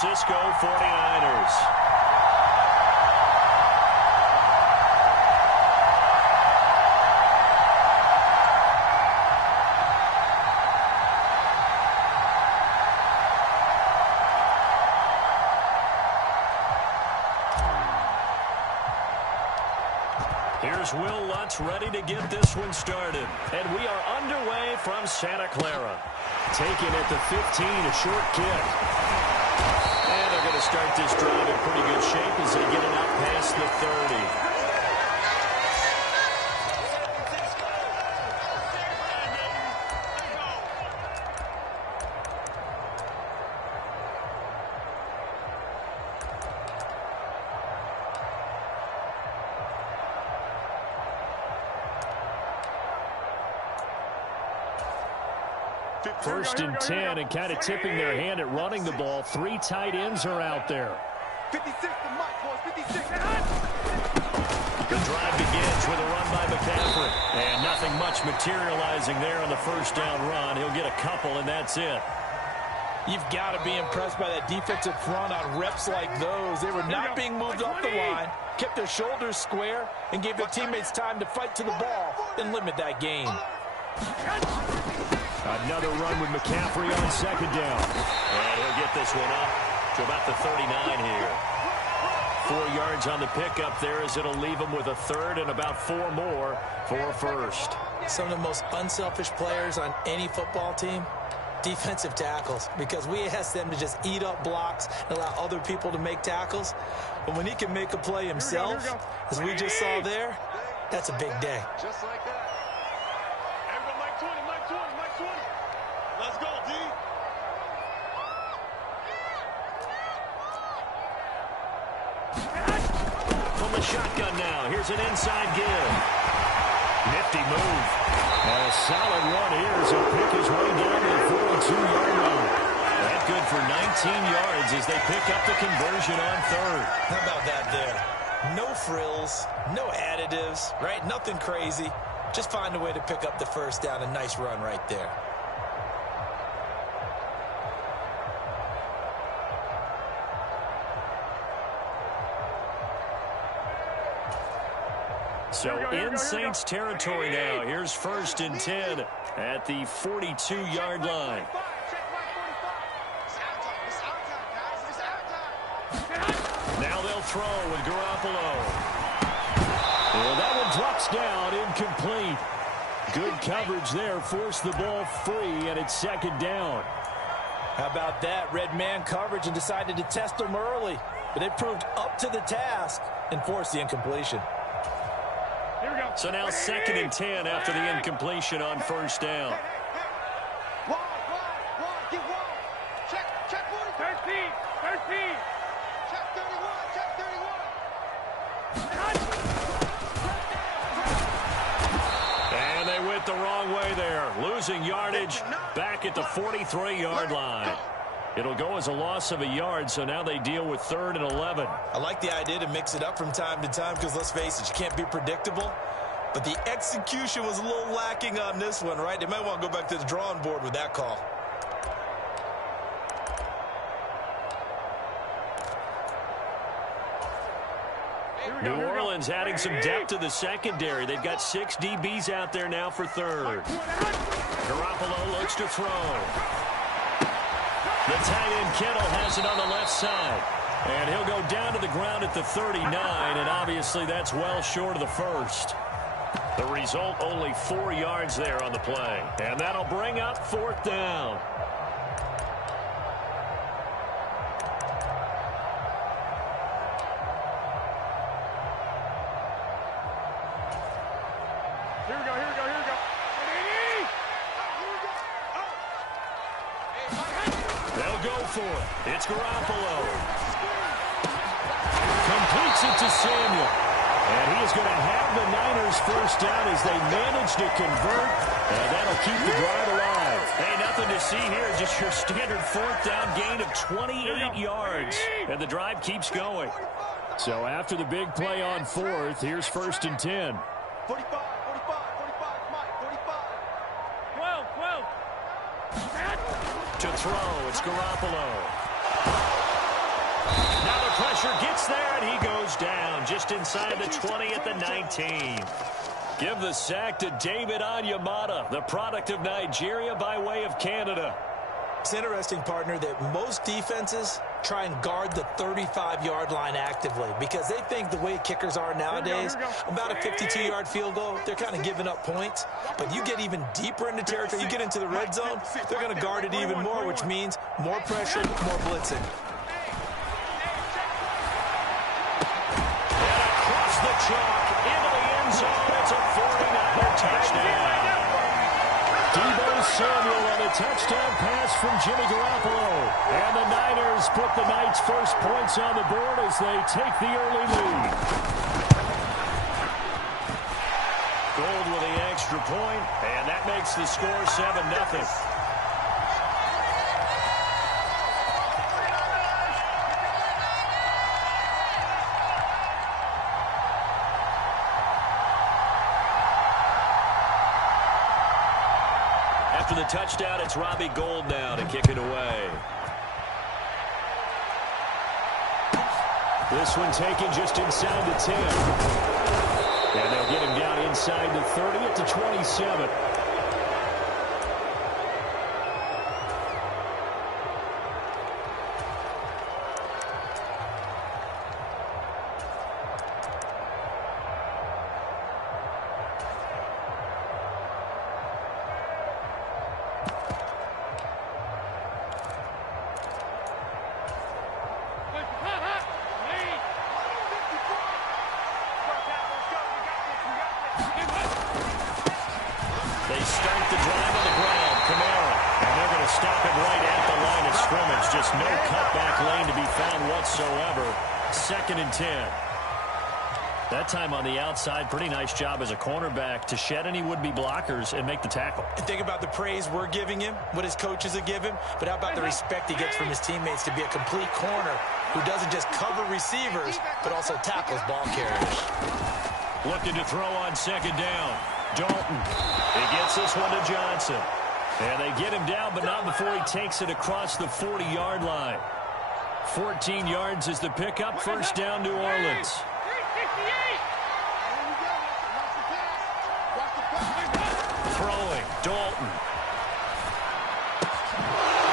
Francisco 49ers. Here's Will Lutz ready to get this one started. And we are underway from Santa Clara. Taken at the 15, a short kick. And they're going to start this drive in pretty good shape as they get it out past the 30. First and 10, and kind of tipping their hand at running the ball. 3 tight ends are out there. 56 to Mike, boys, 56. The drive begins with a run by McCaffrey. And nothing much materializing there on the first down run. He'll get a couple, and that's it. You've got to be impressed by that defensive front on reps like those. They were not being moved off the line, kept their shoulders square, and gave their teammates time to fight to the ball and limit that gain. Another run with McCaffrey on second down. And he'll get this one up to about the 39 here. 4 yards on the pickup there as it'll leave him with a third and about 4 more for a first. Some of the most unselfish players on any football team, defensive tackles, because we ask them to just eat up blocks and allow other people to make tackles. But when he can make a play himself, as we just saw there, that's a big day. Just like that. Let's go, D. From the shotgun now. Here's an inside give. Nifty move. And a solid run here as he'll pick his way down to the 42-yard line. That's good for 19 yards as they pick up the conversion on third. How about that there? No frills, no additives, right? Nothing crazy. Just find a way to pick up the first down. A nice run right there. So in Saints territory now. Here's first and 10 at the 42-yard line. Now they'll throw with Garoppolo. Well, that one drops down, incomplete. Good coverage there, forced the ball free, and it's second down. How about that? Red man coverage and decided to test them early. But they proved up to the task and forced the incompletion. Here we go. So now second and 10 after the incompletion on first down. Wide, get wide. Check 40. 13. Check 31. And they went the wrong way there, losing yardage back at the 43-yard line. It'll go as a loss of a yard, so now they deal with 3rd and 11. I like the idea to mix it up from time to time because, let's face it, you can't be predictable. But the execution was a little lacking on this one, right? They might want to go back to the drawing board with that call. New Orleans adding some depth to the secondary. They've got 6 DBs out there now for third. Garoppolo looks to throw. The tight end Kittle has it on the left side. And he'll go down to the ground at the 39, and obviously that's well short of the first. The result, only 4 yards there on the play. And that'll bring up 4th down. Here we go. They'll go for it. It's Garoppolo. Completes it to Samuel. And he is going to have the Niners first down as they manage to convert. And that'll keep the drive alive. Hey, nothing to see here. Just your standard 4th down gain of 28 yards. And the drive keeps going. So after the big play on 4th, here's first and 10. 45, Mike, 45. 12. To throw, it's Garoppolo. pressure, gets there, and he goes down just inside the 20 at the 19. Give the sack to David Onyemata, the product of Nigeria by way of Canada. It's interesting, partner, that most defenses try and guard the 35-yard line actively because they think the way kickers are nowadays, about a 52-yard field goal, they're kind of giving up points. But you get even deeper into territory, you get into the red zone, they're going to guard it even more, which means more pressure, more blitzing. And across the chalk into the end zone, it's a 49er touchdown. Deebo Samuel on a touchdown pass from Jimmy Garoppolo. And the Niners put the Knights' first points on the board as they take the early lead. Gold with the extra point, and that makes the score 7-0. After the touchdown, it's Robbie Gould now to kick it away. This one taken just inside the 10. And they'll get him down inside the 30 at the 27. They start the drive on the ground. Kamara. And they're going to stop it right at the line of scrimmage. Just no cutback lane to be found whatsoever. 2nd and 10. That time on the outside, pretty nice job as a cornerback to shed any would-be blockers and make the tackle. And think about the praise we're giving him, what his coaches are giving, but how about the respect he gets from his teammates to be a complete corner who doesn't just cover receivers, but also tackles ball carriers. Looking to throw on 2nd down. Dalton. He gets this one to Johnson. And they get him down, but not before he takes it across the 40-yard line. 14 yards is the pickup. First down, New Orleans. Throwing, Dalton.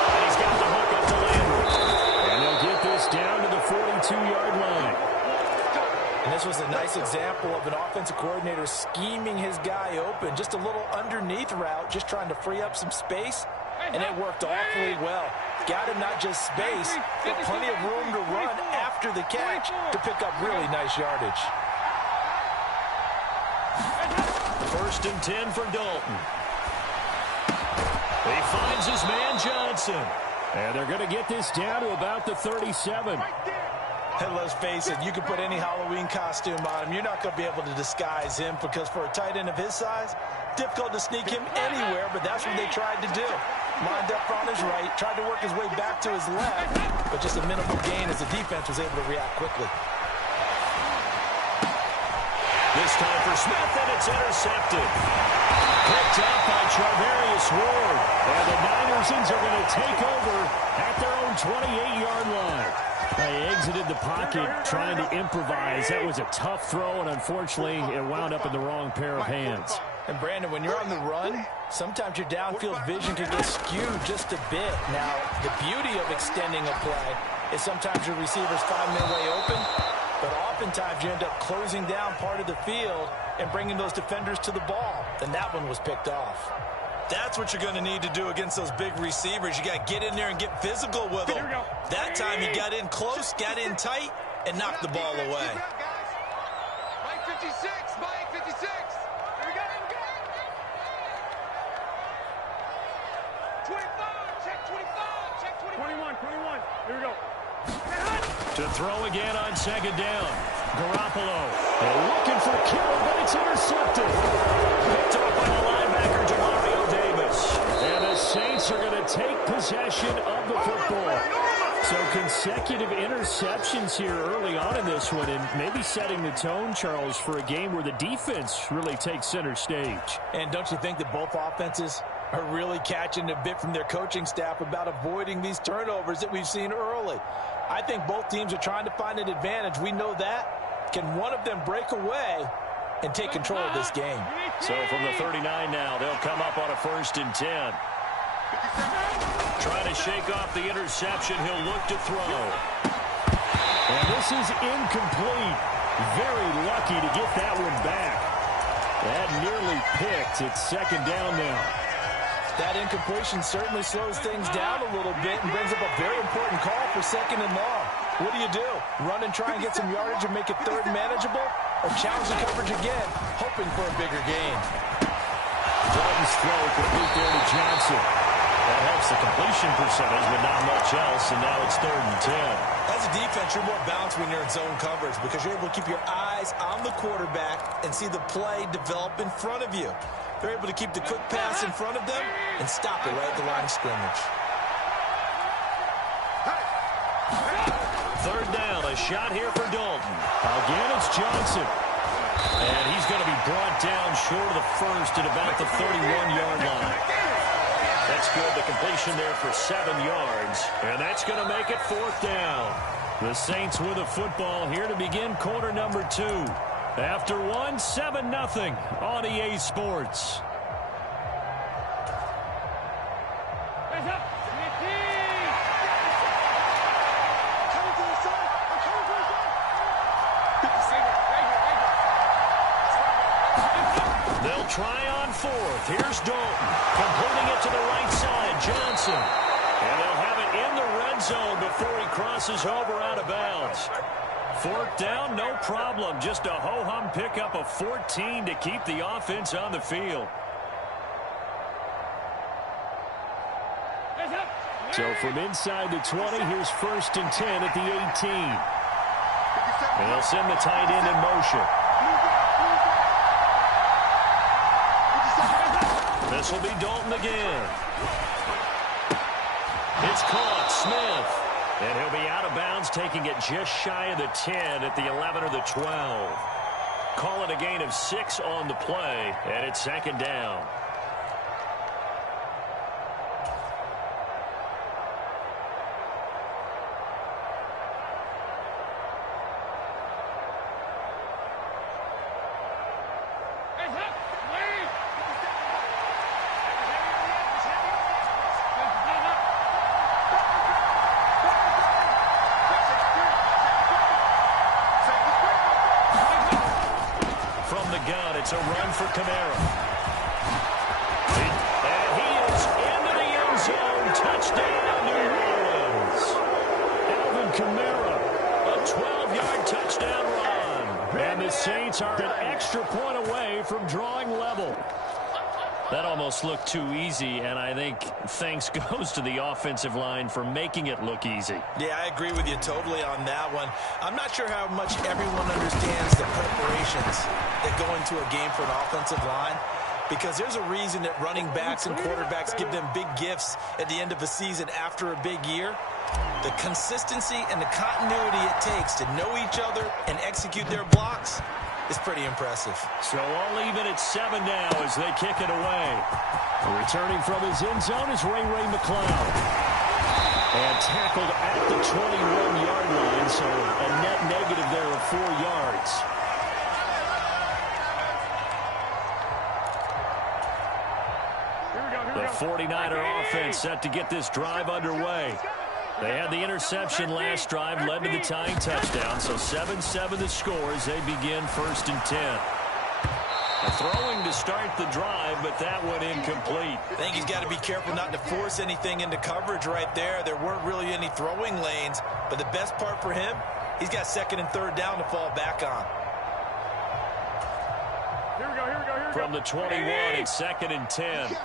And he's got the hook up to Landry. And they'll get this down to the 42-yard line. And this was a nice example of an offensive coordinator scheming his guy open. Just a little underneath route, just trying to free up some space. And it worked awfully well. Got him not just space, but plenty of room to run after the catch to pick up really nice yardage. 1st and 10 for Dalton. He finds his man Johnson. And they're going to get this down to about the 37. And let's face it, you can put any Halloween costume on him. You're not going to be able to disguise him because for a tight end of his size, difficult to sneak him anywhere, but that's what they tried to do. Lined up on his right, tried to work his way back to his left, but just a minimal gain as the defense was able to react quickly. This time for Smith, and it's intercepted. Picked up by Charvarius Ward. And the Niners are going to take over at their own 28-yard line. They exited the pocket trying to improvise. That was a tough throw, and unfortunately, it wound up in the wrong pair of hands. And, Brandon, when you're on the run, sometimes your downfield vision can get skewed just a bit. Now, the beauty of extending a play is sometimes your receivers find their way open, but oftentimes you end up closing down part of the field and bringing those defenders to the ball. And that one was picked off. That's what you're going to need to do against those big receivers. You got to get in there and get physical with them. That time he got in close, got in tight, and knocked the ball away. Mike 56, Mike 56. Here we go. 25, check 25, check 25. 21. Here we go. To throw again on 2nd down. Garoppolo looking for Kittle, but it's intercepted. Picked up by the linebacker, Demario Davis. And the Saints are going to take possession of the football. So consecutive interceptions here early on in this one, and maybe setting the tone, Charles, for a game where the defense really takes center stage. And don't you think that both offenses are really catching a bit from their coaching staff about avoiding these turnovers that we've seen early? I think both teams are trying to find an advantage. We know that. Can one of them break away and take control of this game? So from the 39 now, they'll come up on a 1st and 10. Trying to shake off the interception. He'll look to throw. And this is incomplete. Very lucky to get that one back. That nearly picked. It's 2nd down now. That incompletion certainly slows things down a little bit and brings up a very important call for 2nd and long. What do? Run and try and get some yardage and make it 3rd manageable? Or challenge the coverage again, hoping for a bigger gain? Dalton's throw complete there to Johnson. That helps the completion percentage, but not much else, and now it's 3rd and 10. As a defense, you're more balanced when you're in zone coverage because you're able to keep your eyes on the quarterback and see the play develop in front of you. They're able to keep the quick pass in front of them and stop it right at the line of scrimmage. 3rd down, a shot here for Dalton. Again, it's Johnson. And he's going to be brought down short of the 1st at about the 31-yard line. That's good. The completion there for 7 yards. And that's going to make it 4th down. The Saints with a football here to begin quarter number 2. After 1, 7-0 on EA Sports. They'll try on 4th. Here's Dalton. Completing it to the right side. Johnson. And they'll have it in the red zone before he crosses over out of bounds. 4th down, no problem. Just a ho-hum pickup of 14 to keep the offense on the field. So from inside the 20, here's 1st and 10 at the 18. And they'll send the tight end in motion. This will be Dalton again. It's caught. Smith. And he'll be out of bounds, taking it just shy of the 10 at the 11 or the 12. Call it a gain of 6 on the play, and it's 2nd down. It's a run for Kamara. And he is into the end zone. Touchdown, New Orleans. Alvin Kamara, a 12-yard touchdown run. And the Saints are an extra point away from drawing level. That almost looked too easy, and I think thanks goes to the offensive line for making it look easy. Yeah, I agree with you totally on that one. I'm not sure how much everyone understands the preparations that go into a game for an offensive line, because there's a reason that running backs and quarterbacks give them big gifts at the end of a season after a big year. The consistency and the continuity it takes to know each other and execute their blocks is pretty impressive. So all even at 7 now as they kick it away. Returning from his end zone is Ray McCloud. And tackled at the 21-yard line, so a net negative there of 4 yards. The 49er offense set to get this drive underway. They had the interception last drive, led to the tying touchdown, so 7-7 the score as they begin 1st and 10. Throwing to start the drive, but that one incomplete. I think he's got to be careful not to force anything into coverage right there. There weren't really any throwing lanes, but the best part for him, he's got 2nd and 3rd down to fall back on. Here we go. From the 21, it's 2nd and 10. 11.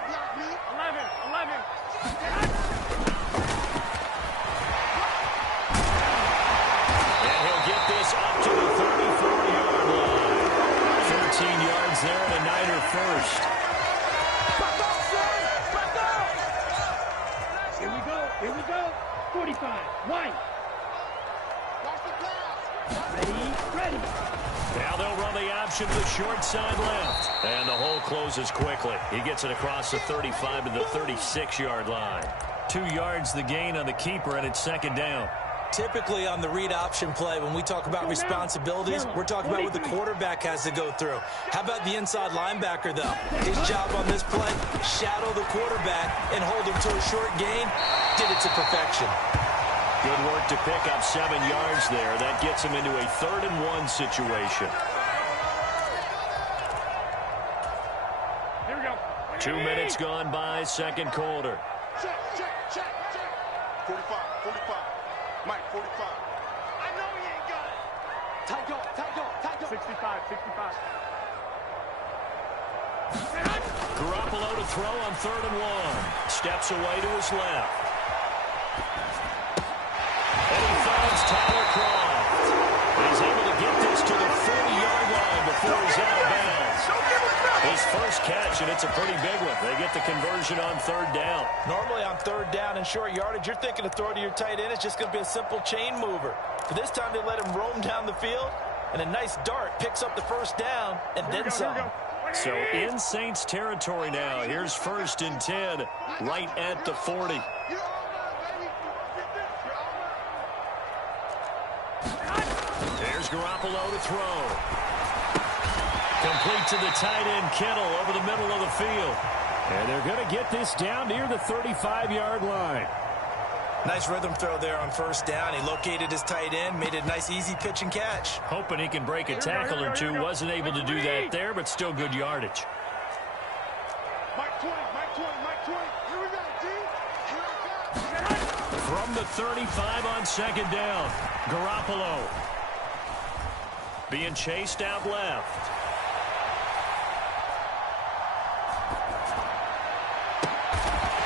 Get this up to the 34-yard line. 13 yards there and a Niner first. Here we go. 45. White. Ready. Now they'll run the option to the short side left. And the hole closes quickly. He gets it across the 35 to the 36-yard line. 2 yards the gain on the keeper, and it's 2nd down. Typically on the read option play, when we talk about responsibilities, we're talking about what the quarterback has to go through. How about the inside linebacker, though? His job on this play, shadow the quarterback and hold him to a short gain. Did it to perfection. Good work to pick up 7 yards there. That gets him into a 3rd and 1 situation. Here we go. 2 minutes gone by, second quarter. Check. 45. Mike, 45. I know he ain't got it. Tight go. 65. Garoppolo to throw on 3rd and 1. Steps away to his left. And he finds Tyler Croft. He's able to get this to the 40-yard line before he's out of bounds. His first catch, and it's a pretty big one. They get the conversion on 3rd down. Normally on 3rd down and short yardage, you're thinking to throw to your tight end. It's just going to be a simple chain mover. But this time they let him roam down the field, and a nice dart picks up the 1st down, and then some. So in Saints territory now. Here's 1st and 10, right at the 40. There's Garoppolo to throw. Complete to the tight end, Kittle, over the middle of the field. And they're going to get this down near the 35-yard line. Nice rhythm throw there on 1st down. He located his tight end, made a nice easy pitch and catch. Hoping he can break a tackle or two. Wasn't able to do that there, but still good yardage. Mike 20. Here we go, D. Here I come. From the 35 on 2nd down, Garoppolo being chased out left.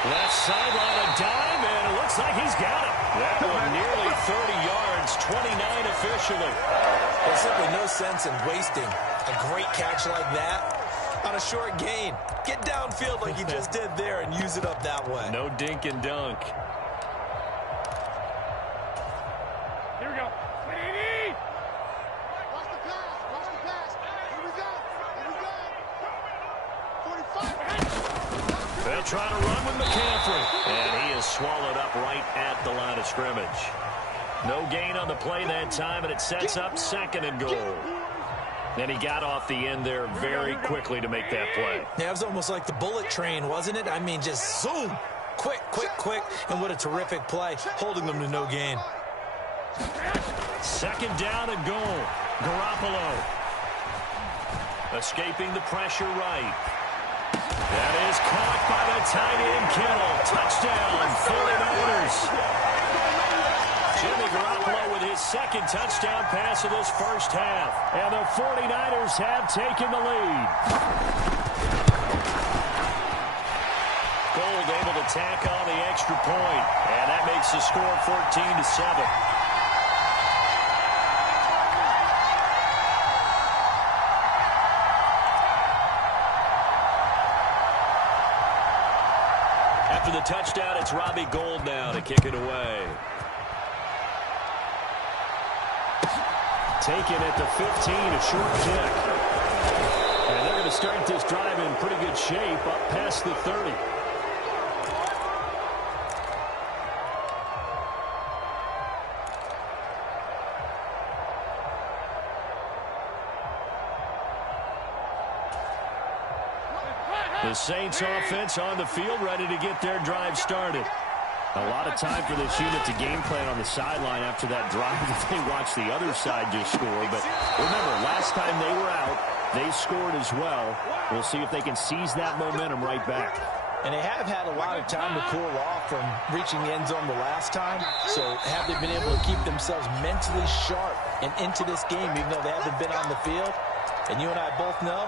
Left sideline, a dime, and it looks like he's got it. That one nearly 30 yards, 29 officially. There's simply no sense in wasting a great catch like that on a short gain. Get downfield like you just did there and use it up that way. No dink and dunk. Here we go. Watch the pass. Here we go. 45. They'll try to run with McCaffrey. And he is swallowed up right at the line of scrimmage. No gain on the play that time, and it sets up 2nd and goal. And he got off the end there very quickly to make that play. Yeah, it was almost like the bullet train, wasn't it? I mean, just zoom. Quick. And what a terrific play, holding them to no gain. 2nd down and goal. Garoppolo escaping the pressure right. That is caught by the tight end, Kittle. Touchdown, 49ers. Jimmy Garoppolo with his 2nd touchdown pass of this 1st half. And the 49ers have taken the lead. Gold able to tack on the extra point, and that makes the score 14-7. After the touchdown, it's Robbie Gould now to kick it away. Taken at the 15, a short kick. And they're going to start this drive in pretty good shape, up past the 30. The Saints offense on the field, ready to get their drive started. A lot of time for this unit to game plan on the sideline after that drive that they watched the other side just score. But remember, last time they were out, they scored as well. We'll see if they can seize that momentum right back. And they have had a lot of time to cool off from reaching the end zone the last time. So have they been able to keep themselves mentally sharp and into this game, even though they haven't been on the field? And you and I both know,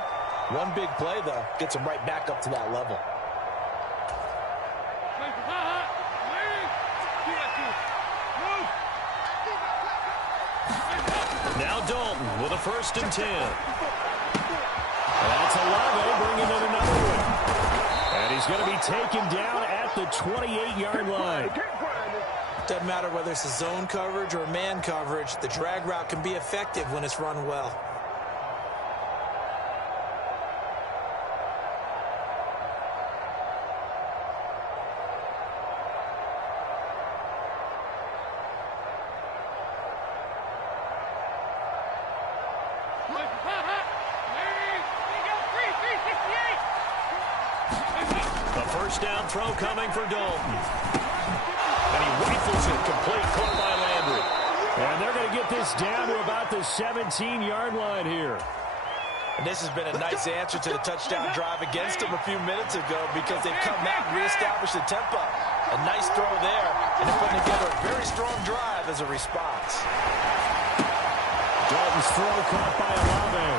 one big play, though, gets them right back up to that level. Now Dalton with a 1st and 10. That's Olave bringing in another one. And he's going to be taken down at the 28-yard line. Doesn't matter whether it's a zone coverage or man coverage, the drag route can be effective when it's run well. First down throw coming for Dalton. And he rifles it complete, caught by Landry. And they're going to get this down to about the 17-yard line here. And this has been a nice answer to the touchdown drive against them a few minutes ago because they've come back and reestablished the tempo. A nice throw there, and they're putting together a very strong drive as a response. Dalton's throw caught by Olave.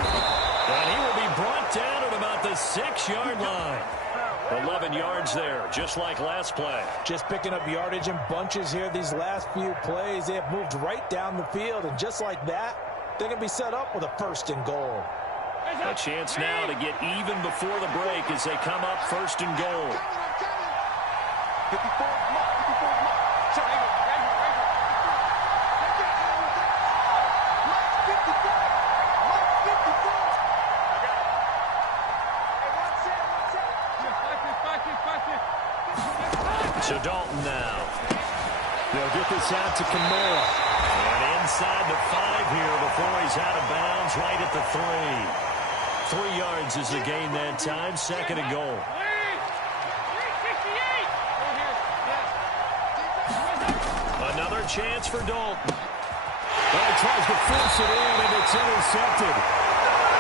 And he will be brought down at about the 6-yard line. 11 yards there, just like last play. Just picking up yardage in bunches here these last few plays. They have moved right down the field, and just like that, they're going to be set up with a 1st and goal. A chance now to get even before the break as they come up 1st and goal. 54, So Dalton now. They'll get this out to Kamara. And inside the 5 here before he's out of bounds, right at the 3. 3 yards is the gain that time. 2nd and goal. Another chance for Dalton. He tries to force it in, and it's intercepted.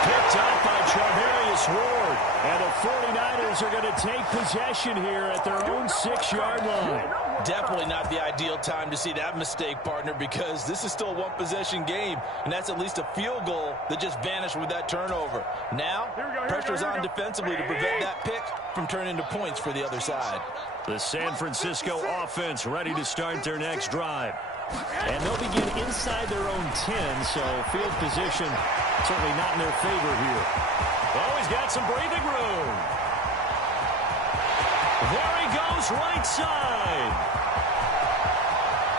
Picked up by Charvarius Ward. And the 49ers are going to take possession here at their own 6-yard line. Definitely not the ideal time to see that mistake, partner, because this is still a one-possession game, and that's at least a field goal that just vanished with that turnover. Now, pressure's on defensively to prevent that pick from turning into points for the other side. The San Francisco offense ready to start their next drive. And they'll begin inside their own 10, so field position certainly not in their favor here. Oh, he's got some breathing room. There he goes, right side.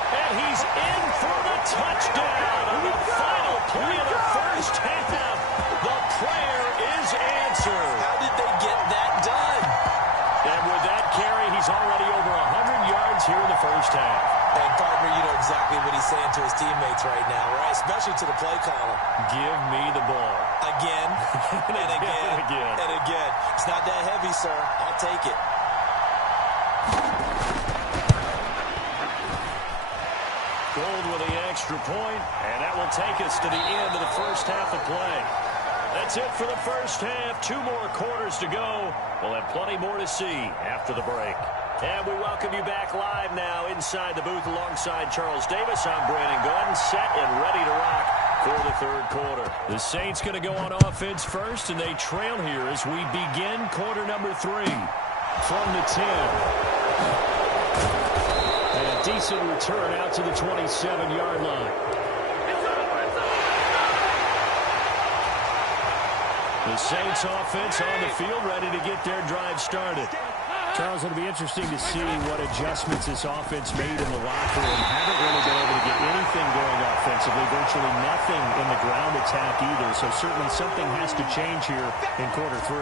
And he's in for the touchdown on the final play of the first half. The prayer is answered. How did they get that done? And with that carry, he's already over 100 yards here in the first half. And, partner, you know exactly what he's saying to his teammates right now, right? Especially to the play caller. Give me the ball. Again, and again, and again. It's not that heavy, sir. I'll take it. Gold with the extra point, and that will take us to the end of the first half of play. That's it for the first half. 2 more quarters to go. We'll have plenty more to see after the break. And we welcome you back live now inside the booth alongside Charles Davis. I'm Brandon Gordon, set and ready to rock for the 3rd quarter. The Saints going to go on offense first, and they trail here as we begin quarter number 3 from the 10. And a decent return out to the 27-yard line. The Saints offense on the field ready to get their drive started. Charles, it'll be interesting to see what adjustments this offense made in the locker room. Haven't really been able to get anything going offensively, virtually nothing in the ground attack either. So certainly something has to change here in quarter 3.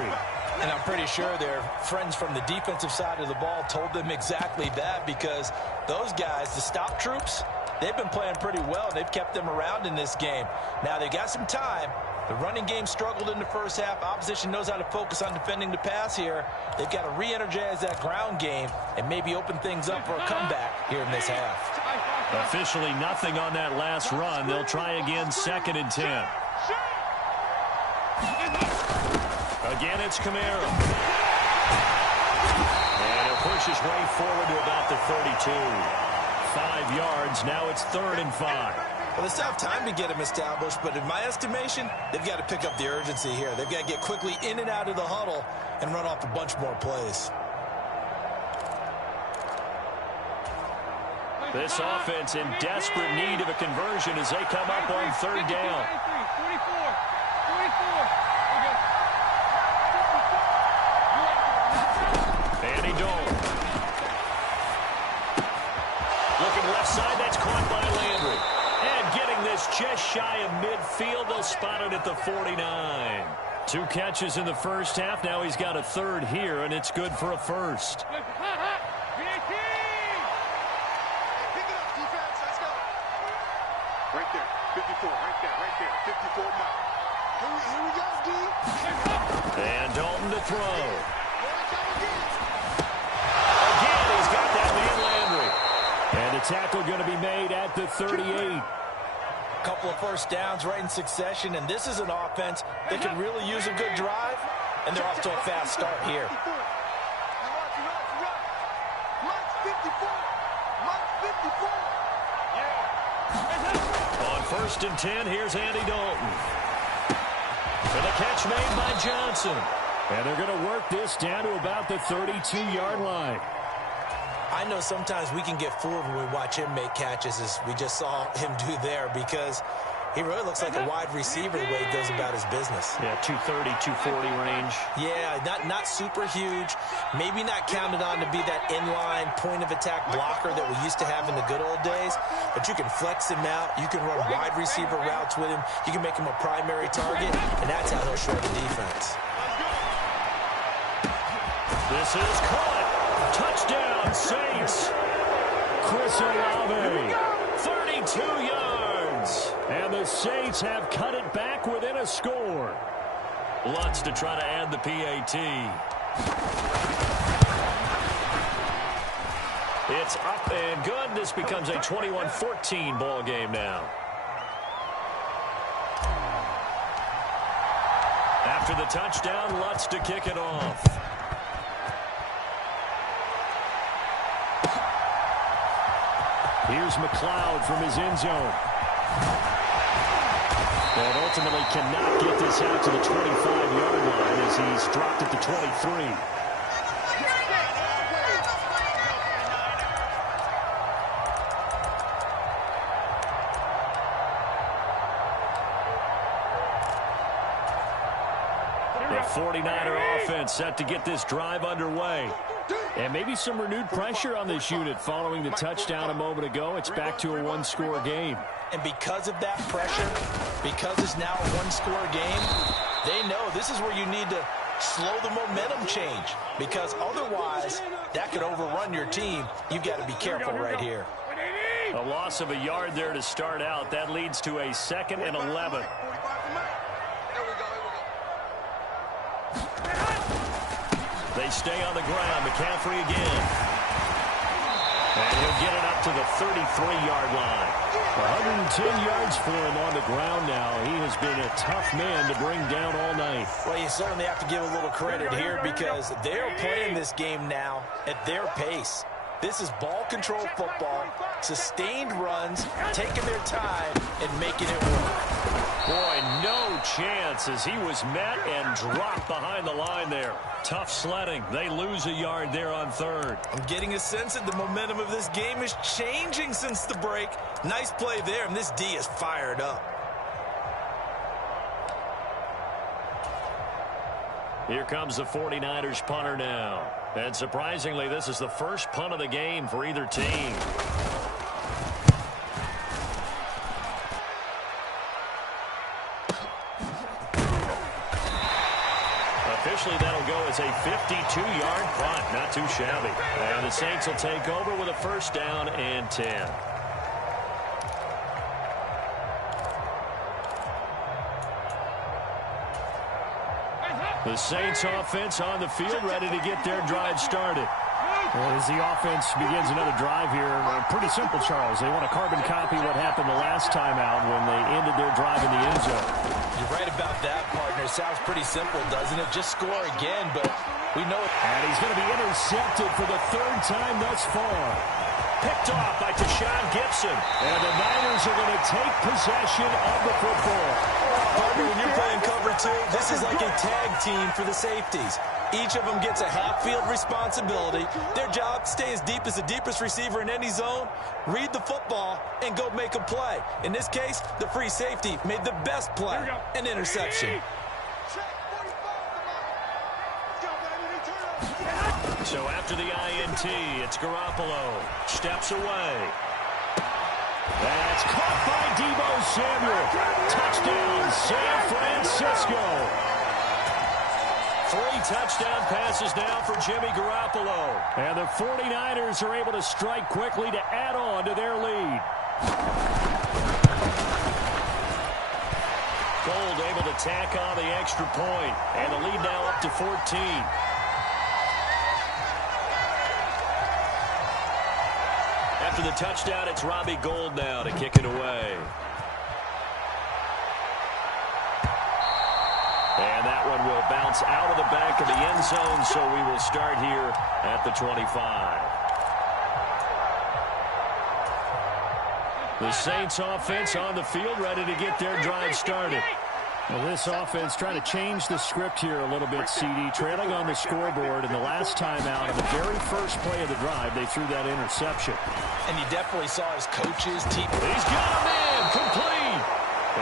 And I'm pretty sure their friends from the defensive side of the ball told them exactly that, because those guys, the stop troops, they've been playing pretty well. They've kept them around in this game. Now they got some time. The running game struggled in the first half. Opposition knows how to focus on defending the pass here. They've got to re-energize that ground game and maybe open things up for a comeback here in this half. Officially nothing on that last run. They'll try again, 2nd and 10. Again, it's Kamara. And he'll push his way forward to about the 32. 5 yards. Now it's 3rd and 5. Well, they still have time to get him established, but in my estimation, they've got to pick up the urgency here. They've got to get quickly in and out of the huddle and run off a bunch more plays. This offense in desperate need of a conversion as they come up on 3rd down. 44. Andy Dalton. Looking left side, that's caught by Landry. And getting this just shy of midfield, they'll spot it at the 49. 2 catches in the first half. Now he's got a 3rd here, and it's good for a 1st. Right there, 54, right there, 54 mark. Here we go, D. And Dalton to throw. he's got that man Landry. And the tackle going to be made at the 38. Couple of first downs right in succession, and this is an offense that can really use a good drive, and they're off to a fast start here. On 1st and 10, here's Andy Dalton. For the catch made by Johnson. And they're going to work this down to about the 32-yard line. I know sometimes we can get fooled when we watch him make catches, as we just saw him do there, because he really looks like a wide receiver the way he goes about his business. Yeah, 230, 240 range. Yeah, not super huge. Maybe not counted on to be that inline point-of-attack blocker that we used to have in the good old days, but you can flex him out. You can run wide receiver routes with him. You can make him a primary target, and that's how he'll shred the defense. This is caught. Touchdown, Saints. Chris Olave. 32 yards. And the Saints have cut it back within a score. Lutz to try to add the PAT. It's up and good. This becomes a 21-14 ball game now. After the touchdown, Lutz to kick it off. Here's McLeod from his end zone. And ultimately cannot get this out to the 25-yard line as he's dropped at the 23. The 49er offense set to get this drive underway. And maybe some renewed pressure on this unit following the touchdown a moment ago. It's back to a one-score game. And because of that pressure, because it's now a one-score game, they know this is where you need to slow the momentum change, because otherwise that could overrun your team. You've got to be careful right here. A loss of a yard there to start out. That leads to a 2nd and 11. They stay on the ground. McCaffrey again. And he'll get it up to the 33-yard line. 110 yards for him on the ground now. He has been a tough man to bring down all night. Well, you certainly have to give a little credit here, because they're playing this game now at their pace. This is ball control football, sustained runs, taking their time, and making it work. Boy, no chance as he was met and dropped behind the line there. Tough sledding. They lose a yard there on 3rd. I'm getting a sense that the momentum of this game is changing since the break. Nice play there, and this D is fired up. Here comes the 49ers punter now. And surprisingly, this is the first punt of the game for either team. Officially, that'll go as a 52-yard punt. Not too shabby. And the Saints will take over with a 1st down and 10. The Saints offense on the field, ready to get their drive started. Well, as the offense begins another drive here, pretty simple, Charles. They want to carbon copy what happened the last time out when they ended their drive in the end zone. You're right about that, partner. Sounds pretty simple, doesn't it? Just score again, but we know it. And he's going to be intercepted for the 3rd time thus far. Picked off by Tashawn Gibson. And the Niners are going to take possession of the football. Partner, when you're playing cover 2, this is like a tag team for the safeties. Each of them gets a half-field responsibility. Their job, stay as deep as the deepest receiver in any zone, read the football, and go make a play. In this case, the free safety made the best play, an interception. So after the INT, it's Garoppolo. Steps away. That's caught by Deebo Samuel. Touchdown, San Francisco. 3 touchdown passes now for Jimmy Garoppolo. And the 49ers are able to strike quickly to add on to their lead. Gold able to tack on the extra point. And the lead now up to 14. After the touchdown, it's Robbie Gould now to kick it away. And that one will bounce out of the back of the end zone, so we will start here at the 25. The Saints offense on the field, ready to get their drive started. Well, this offense trying to change the script here a little bit, CD. Trailing on the scoreboard, and the last time out, on the very first play of the drive, they threw that interception. And you definitely saw his coaches, team. He's got him in, complete.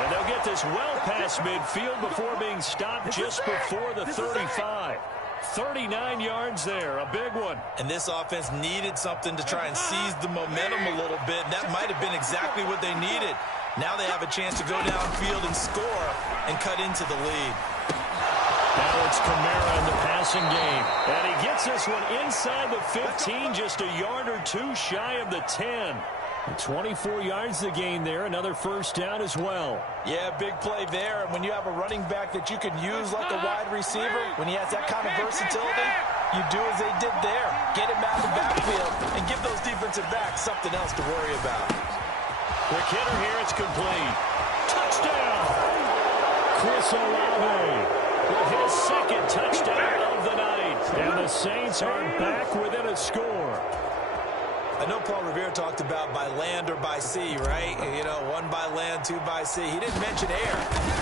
And they'll get this well past midfield before being stopped just before the 35. 39 yards there, a big one. And this offense needed something to try and seize the momentum a little bit. And that might have been exactly what they needed. Now they have a chance to go downfield and score and cut into the lead. Now it's Kamara in the passing game. And he gets this one inside the 15, just a yard or two shy of the 10. 24 yards the gain there, another first down as well. Yeah, big play there. And when you have a running back that you can use like a wide receiver, when he has that kind of versatility, you do as they did there. Get him out of the backfield and give those defensive backs something else to worry about. Quick hitter here, it's complete. Touchdown! Chris Olave with his second touchdown of the night. And the Saints are back within a score. I know Paul Revere talked about by land or by sea, right? You know, one by land, two by sea. He didn't mention air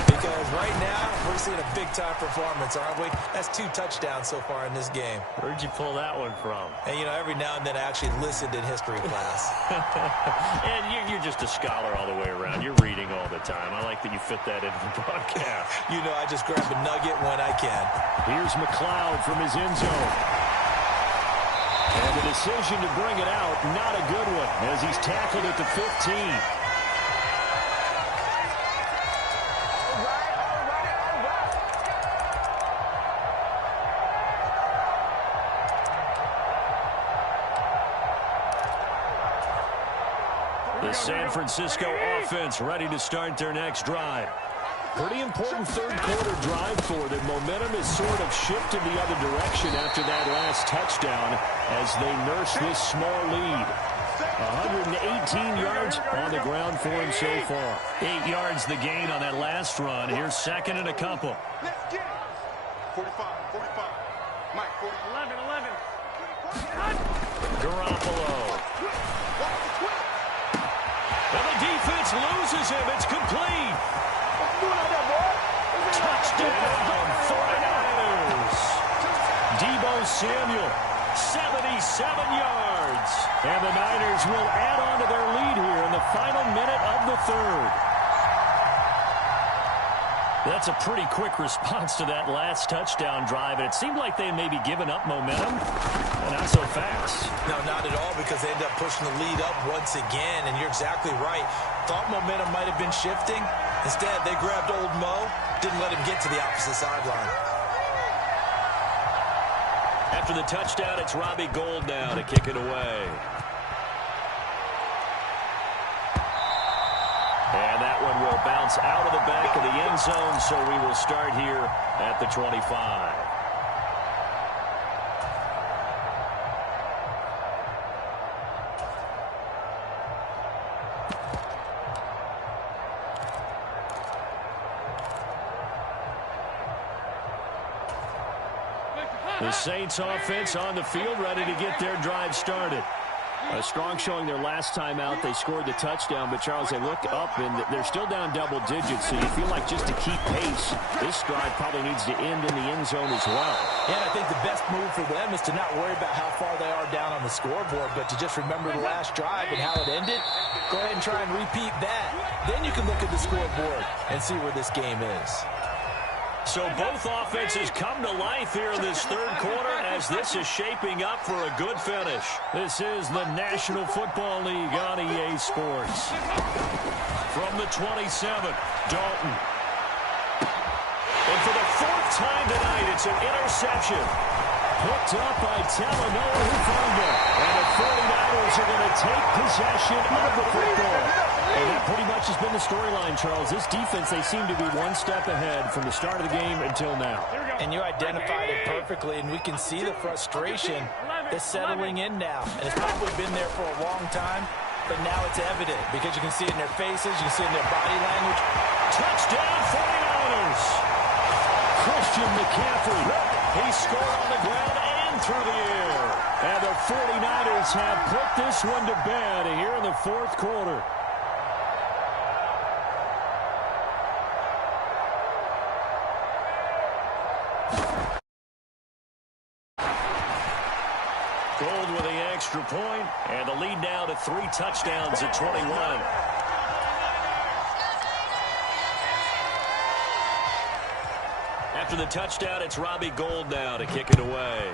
because right now we're seeing a big-time performance, aren't we? That's 2 touchdowns so far in this game. Where'd you pull that one from? And, you know, every now and then I actually listened in history class. And you're just a scholar all the way around. You're reading all the time. I like that you fit that into the broadcast. You know, I just grab a nugget when I can. Here's McLeod from his end zone. And the decision to bring it out, not a good one, as he's tackled at the 15. The San Francisco offense ready to start their next drive. Pretty important third-quarter drive for them. Momentum has sort of shifted the other direction after that last touchdown as they nurse this small lead. 118 yards on the ground for him so far. 8 yards the gain on that last run. Here's second and a couple. Let's get it. 45, 45. Mike, 40. 11. Garoppolo. And the defense loses him. It's complete. Touchdown, 49ers. Deebo Samuel, 77 yards. And the Niners will add on to their lead here in the final minute of the third. That's a pretty quick response to that last touchdown drive, and it seemed like they may be giving up momentum, but not so fast. No, not at all, because they end up pushing the lead up once again, and you're exactly right. Thought momentum might have been shifting. Instead, they grabbed old Mo, didn't let him get to the opposite sideline. After the touchdown, it's Robbie Gould now to kick it away. And that one will bounce out of the back of the end zone, so we will start here at the 25. The Saints offense on the field ready to get their drive started. A strong showing their last time out. They scored the touchdown, but, Charles, they look up, and they're still down double digits, so you feel like just to keep pace, this drive probably needs to end in the end zone as well. Yeah, and I think the best move for them is to not worry about how far they are down on the scoreboard, but to just remember the last drive and how it ended. Go ahead and try and repeat that. Then you can look at the scoreboard and see where this game is. So both offenses come to life here in this third quarter as this is shaping up for a good finish. This is the National Football League on EA Sports. From the 27, Dalton. And for the fourth time tonight, it's an interception. Picked up by Talanoa Hufanga. And the 49ers are going to take possession of the football. And that pretty much has been the storyline, Charles. This defense, they seem to be one step ahead from the start of the game until now. And you identified it perfectly, and we can see the frustration is settling in now, and it's probably been there for a long time, but now it's evident because you can see it in their faces, you can see it in their body language. Touchdown 49ers! Christian McCaffrey. He scored on the ground and through the air. And the 49ers have put this one to bed here in the fourth quarter. Gold with the extra point, and the lead now to 3 touchdowns at 21. After the touchdown, it's Robbie Gould now to kick it away.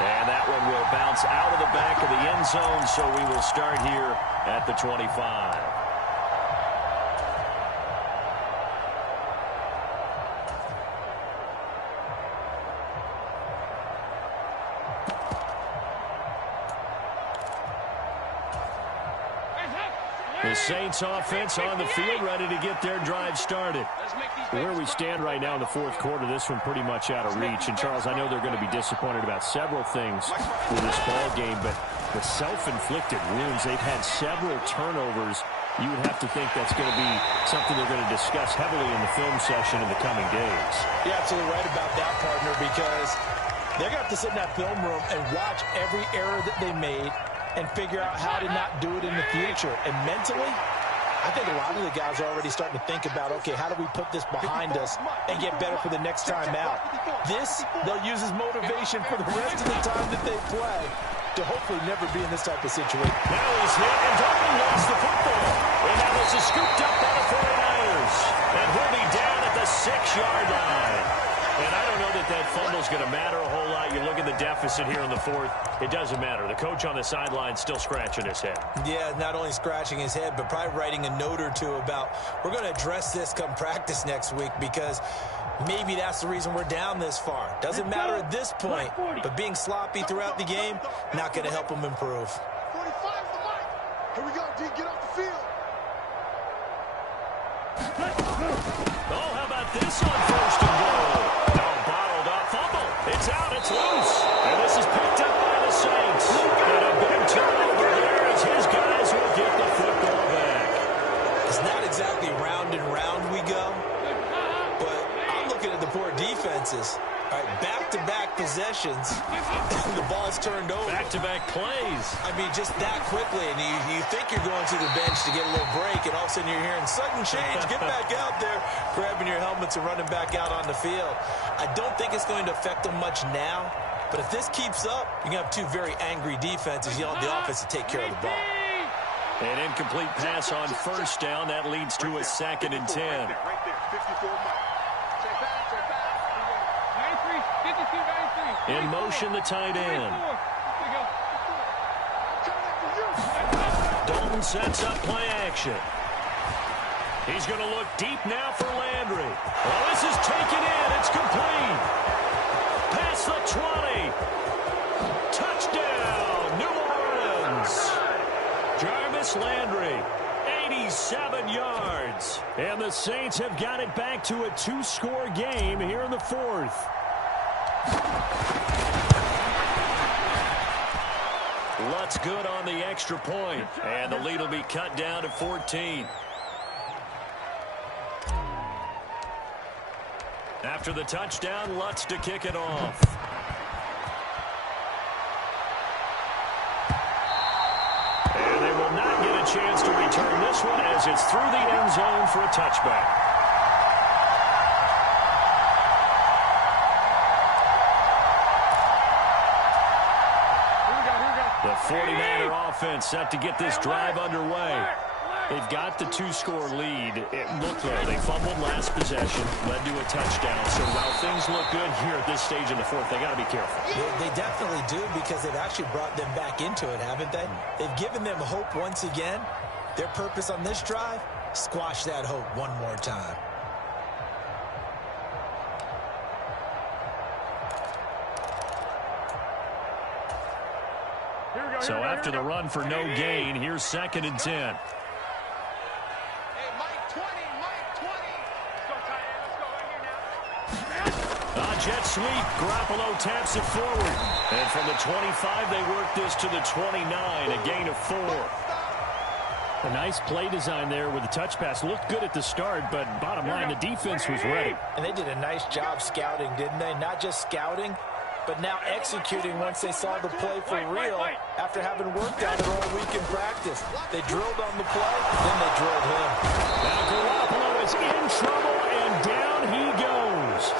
And that one will bounce out of the back of the end zone, so we will start here at the 25. The Saints offense on the field, ready to get their drive started. Where we stand right now in the fourth quarter, this one pretty much out of reach. And, Charles, I know they're going to be disappointed about several things with this ball game, but the self-inflicted wounds, they've had several turnovers. You would have to think that's going to be something they're going to discuss heavily in the film session in the coming days. You're absolutely right about that, partner, because they're going to have to sit in that film room and watch every error that they made and figure out how to not do it in the future. And mentally, I think a lot of the guys are already starting to think about, okay, how do we put this behind us and get better for the next time out? This, they'll use as motivation for the rest of the time that they play to hopefully never be in this type of situation. Now he's hit, and Darwin lost the football. And now this is scooped up by the 49ers. And he'll be down at the 6-yard line. And I don't know that that fumble's going to matter a whole lot. You look at the deficit here in the fourth, it doesn't matter. The coach on the sideline still scratching his head. Yeah, not only scratching his head, but probably writing a note or two about, we're going to address this come practice next week, because maybe that's the reason we're down this far. Doesn't matter at this point, but being sloppy throughout the game, not going to help him improve. 45's the mic. Here we go, D. Get off the field. Oh, how about this on first and goal? No, bottled up fumble. It's out, it's loose. And this is picked up by the Saints. And a big turnover there as his guys will get the football back. It's not exactly round and round we go, but I'm looking at the poor defenses. All right, back-to-back possessions, the ball's turned over. Back-to-back plays. I mean, just that quickly, and you think you're going to the bench to get a little break, and all of a sudden you're hearing sudden change, get back out there, grabbing your helmets and running back out on the field. I don't think it's going to affect them much now, but if this keeps up, you're going to have two very angry defenses yelling at the offense to take care of the ball. An incomplete pass on first down. That leads to a 2nd and 10. Right there, 54 mic. Check back, check back. 93, 52, 93. In motion, the tight end. Dalton sets up play action. He's going to look deep now for Landry. Oh, this is taken in. It's complete. Past the 20. Touchdown, New Orleans. Jarvis Landry, 87 yards. And the Saints have got it back to a 2-score game here in the fourth. Lutz good on the extra point, and the lead will be cut down to 14. After the touchdown, Lutz to kick it off. And they will not get a chance to return this one as it's through the end zone for a touchback. The 49er offense set to get this drive underway. They've got the 2-score lead. It looked like they fumbled last possession, led to a touchdown. So while things look good here at this stage in the fourth, they got to be careful. They definitely do, because they've actually brought them back into it, haven't they? They've given them hope once again. Their purpose on this drive, squash that hope one more time. So after the run for no gain, here's 2nd and 10. Hey, Mike 20, Mike 20. Let's go, tight end. Let's go right here now. jet sweep. Garoppolo taps it forward. And from the 25, they work this to the 29, a gain of 4. A nice play design there with the touch pass. Looked good at the start, but bottom line, the defense was ready. And they did a nice job scouting, didn't they? Not just scouting, but now executing once they saw the play for real after having worked on it all week in practice. They drilled on the play, then they drilled him. Now Garoppolo is in trouble, and down he goes.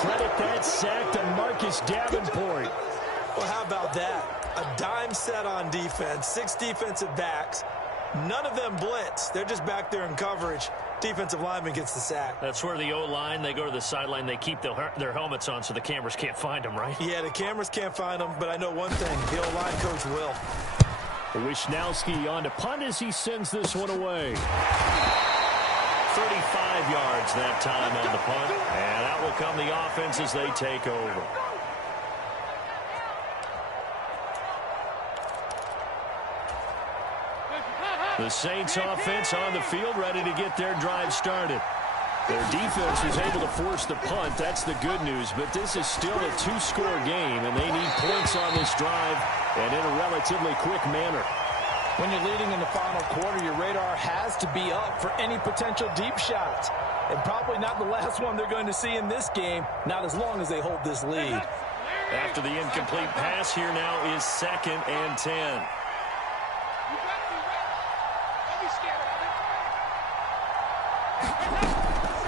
Credit that sack to Marcus Davenport. Well, how about that? A dime set on defense, 6 defensive backs. None of them blitz. They're just back there in coverage. Defensive lineman gets the sack. That's where the O-line, they go to the sideline, they keep their helmets on so the cameras can't find them, right? Yeah, the cameras can't find them, but I know one thing. The O-line coach will. Wisnowski on to punt as he sends this one away. 35 yards that time on the punt, and out will come the offense as they take over. The Saints offense on the field, ready to get their drive started. Their defense was able to force the punt. That's the good news, but this is still a 2-score game, and they need points on this drive and in a relatively quick manner. When you're leading in the final quarter, your radar has to be up for any potential deep shots. And probably not the last one they're going to see in this game, not as long as they hold this lead. After the incomplete pass, here now is 2nd and 10.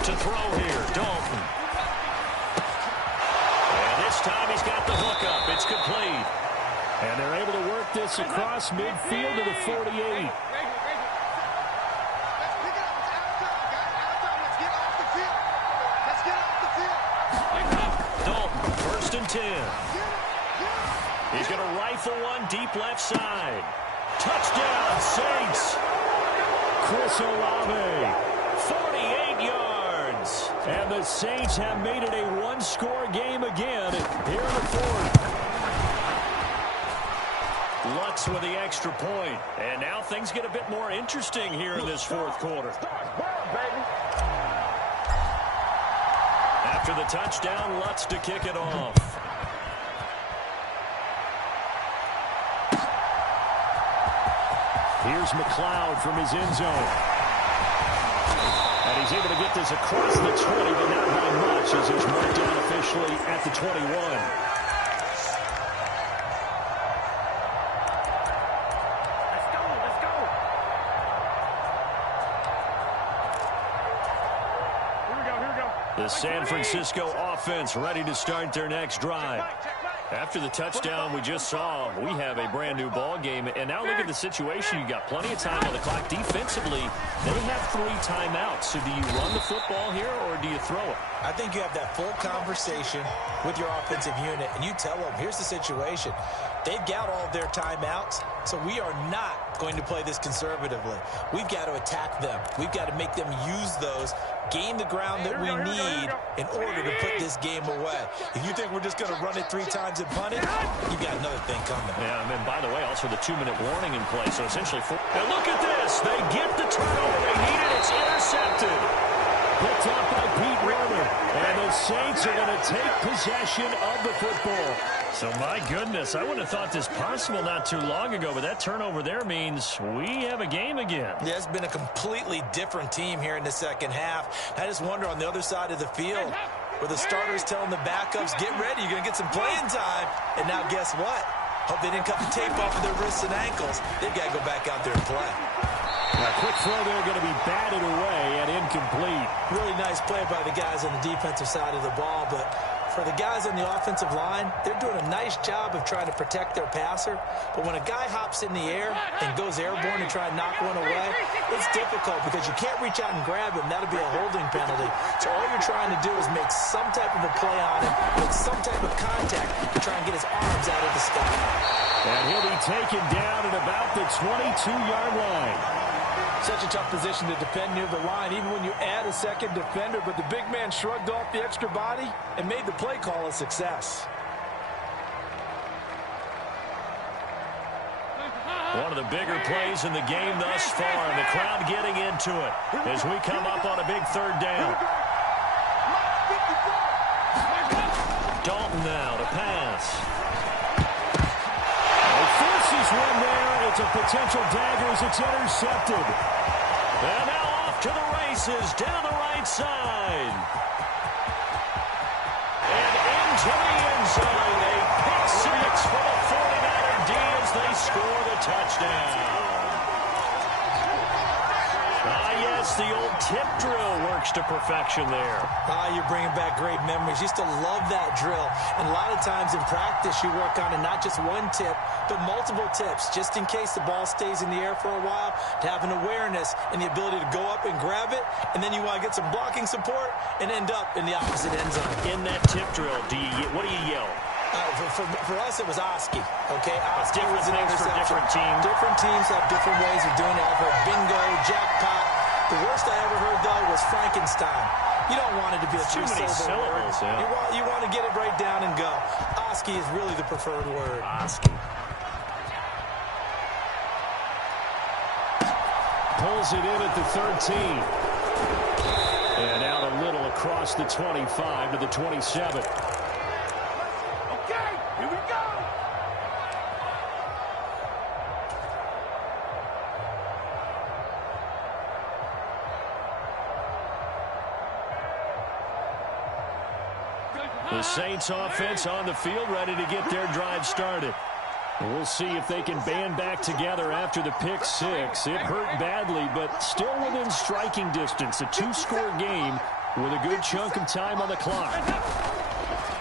To throw here, Dalton. And this time he's got the hook up. It's complete. And they're able to work this across midfield to the 48. Dalton, 1st and 10. He's going to rifle one deep left side. Touchdown, Saints. Chris Olave. 48 yards. And the Saints have made it a 1-score game again here in the 4th. Lutz with the extra point. And now things get a bit more interesting here in this 4th quarter. After the touchdown, Lutz to kick it off. Here's McLeod from his end zone. And he's able to get this across the 20, but not by much as it's marked down officially at the 21. Let's go. Here we go. The San Francisco offense ready to start their next drive. After the touchdown we just saw, we have a brand new ball game. And now look at the situation. You got plenty of time on the clock. Defensively, they have 3 timeouts. So do you run the football here or do you throw it? I think you have that full conversation with your offensive unit, and you tell them, here's the situation. They've got all of their timeouts, so we are not going to play this conservatively. We've got to attack them. We've got to make them use those, gain the ground that we need in order to put this game away. If you think we're just going to run it 3 times and punt it, you've got another thing coming. Yeah, and by the way, also the 2-minute warning in play. So essentially, and look at this. They get the turnover they needed. It's intercepted. Picked up by Pete Werner. And the Saints are going to take possession of the football. So, my goodness, I wouldn't have thought this possible not too long ago, but that turnover there means we have a game again. Yeah, it's been a completely different team here in the second half. I just wonder on the other side of the field where the starters telling the backups, get ready, you're going to get some playing time. And now guess what? Hope they didn't cut the tape off of their wrists and ankles. They've got to go back out there and play. A quick throw there going to be batted away and incomplete. Really nice play by the guys on the defensive side of the ball, but for the guys on the offensive line, they're doing a nice job of trying to protect their passer. But when a guy hops in the air and goes airborne and try and knock one away, it's difficult because you can't reach out and grab him. That'll be a holding penalty. So all you're trying to do is make some type of a play on him, make some type of contact to try and get his arms out of the sky. And he'll be taken down at about the 22-yard line. Such a tough position to defend near the line, even when you add a second defender, but the big man shrugged off the extra body and made the play call a success. One of the bigger plays in the game thus far, and the crowd getting into it as we come up on a big 3rd down. now to pass. He forces one there. It's a potential dagger as it's intercepted. And now off to the races down the right side. And into the end zone. A pick six for the 49er D as they score the touchdown. Yes, the old tip drill works to perfection there. You're bringing back great memories. Used to love that drill. And a lot of times in practice, you work on it, not just one tip, but multiple tips, just in case the ball stays in the air for a while, to have an awareness and the ability to go up and grab it, and then you want to get some blocking support and end up in the opposite end zone. In that tip drill, what do you yell? For us, it was Oski. Okay, Oski different was an things for interception. different teams. Different teams have different ways of doing it. I've heard bingo, jackpot. The worst I ever heard, though, was Frankenstein. You don't want it to be a too many syllables. Yeah. You want to get it right down and go. Oski is really the preferred word. Oski. Pulls it in at the 13. And out a little across the 25 to the 27. Okay, here we go. The Saints offense on the field, ready to get their drive started. We'll see if they can band back together after the pick six. It hurt badly, but still within striking distance. A two-score game with a good chunk of time on the clock.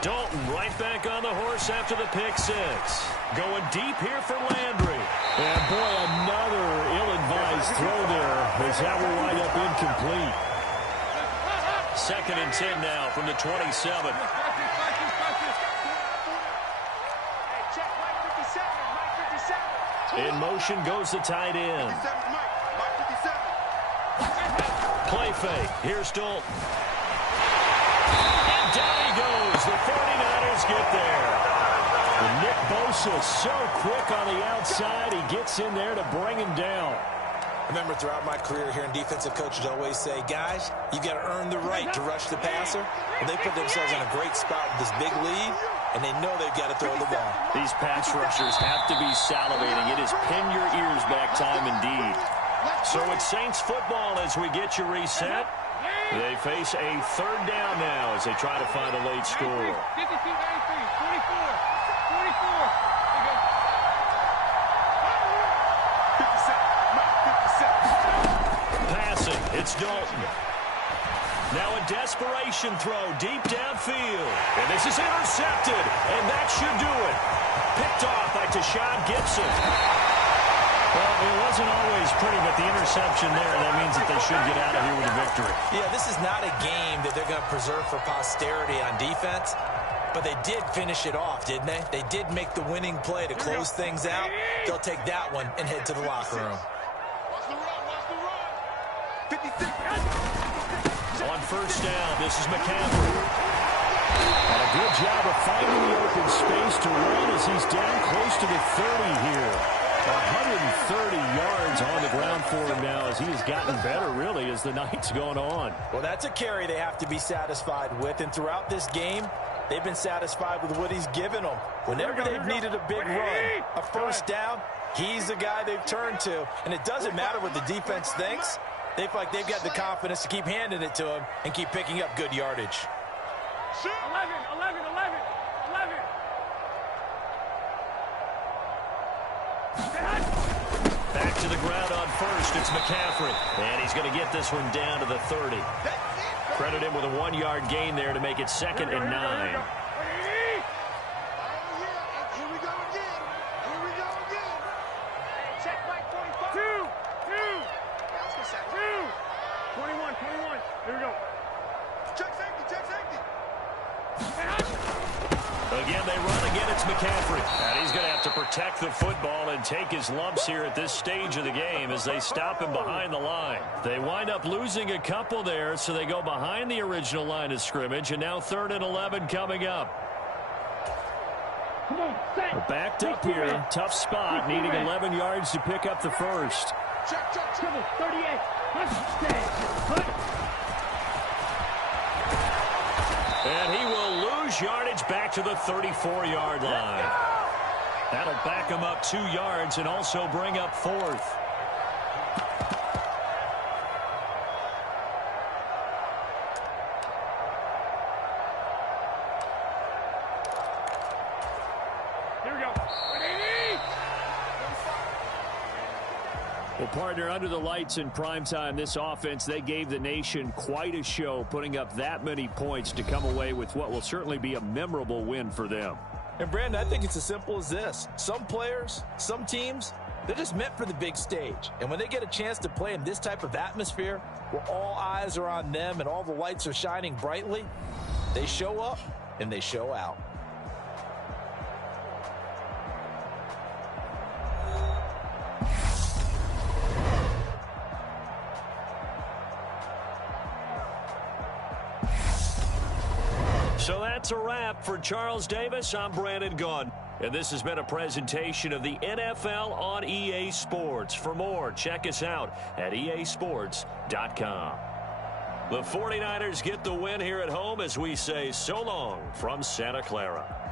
Dalton right back on the horse after the pick six. Going deep here for Landry. And boy, another ill-advised throw there as that will wind up incomplete. 2nd and 10 now from the 27. In motion goes the tight end. Play fake. Here's Dalton. And down he goes. The 49ers get there. And Nick Bosa so quick on the outside. He gets in there to bring him down. I remember throughout my career hearing defensive coaches always say, guys, you got to earn the right to rush the passer. And they put themselves in a great spot with this big lead, and they know they've got to throw the ball. These pass rushers have to be salivating. It is pin your ears back time indeed. So it's Saints football as we get you reset. They face a 3rd down now as they try to find a late score. 52, 93, 44, 44. Passing, it's Dalton. Now a desperation throw deep downfield. And this is intercepted, and that should do it. Picked off by Tashawn Gibson. Well, it wasn't always pretty, but the interception there, that means that they should get out of here with a victory. Yeah, this is not a game that they're going to preserve for posterity on defense, but they did finish it off, didn't they? They did make the winning play to close things out. They'll take that one and head to the locker room. Watch the run, watch the run. 56. On 1st down, this is McCaffrey. And a good job of finding the open space to run as he's down close to the 30 here. 130 yards on the ground for him now as he has gotten better, really, as the night's gone on. Well, that's a carry they have to be satisfied with, and throughout this game, they've been satisfied with what he's given them. Whenever they've needed a big run, a 1st down, he's the guy they've turned to. And it doesn't matter what the defense thinks. They feel like they've got the confidence to keep handing it to him and keep picking up good yardage. 11, 11, 11, 11. Back to the ground on 1st, it's McCaffrey. And he's going to get this one down to the 30. Credit him with a 1-yard gain there to make it 2nd and 9. Here we go again. Here we go again. Check Mike 45. 2, 21, 21. Here we go. Check safety, check safety. Again, they run again. It's McCaffrey. And he's going to have to protect the football and take his lumps here at this stage of the game as they stop him behind the line. They wind up losing a couple there, so they go behind the original line of scrimmage, and now 3rd and 11 coming up. Come on, set. Backed up here, tough spot, needing 11 yards to pick up the 1st. Check, check, check. Triple, 38. Stand. And he will lose lose yardage back to the 34-yard line. That'll back them up 2 yards and also bring up 4th. Here we go. Well, partner, under the lights in primetime, this offense, they gave the nation quite a show, putting up that many points to come away with what will certainly be a memorable win for them. And, Brandon, I think it's as simple as this. Some players, some teams, they're just meant for the big stage. And when they get a chance to play in this type of atmosphere where all eyes are on them and all the lights are shining brightly, they show up and they show out. So that's a wrap for Charles Davis. I'm Brandon Gaudin. And this has been a presentation of the NFL on EA Sports. For more, check us out at easports.com. The 49ers get the win here at home as we say so long from Santa Clara.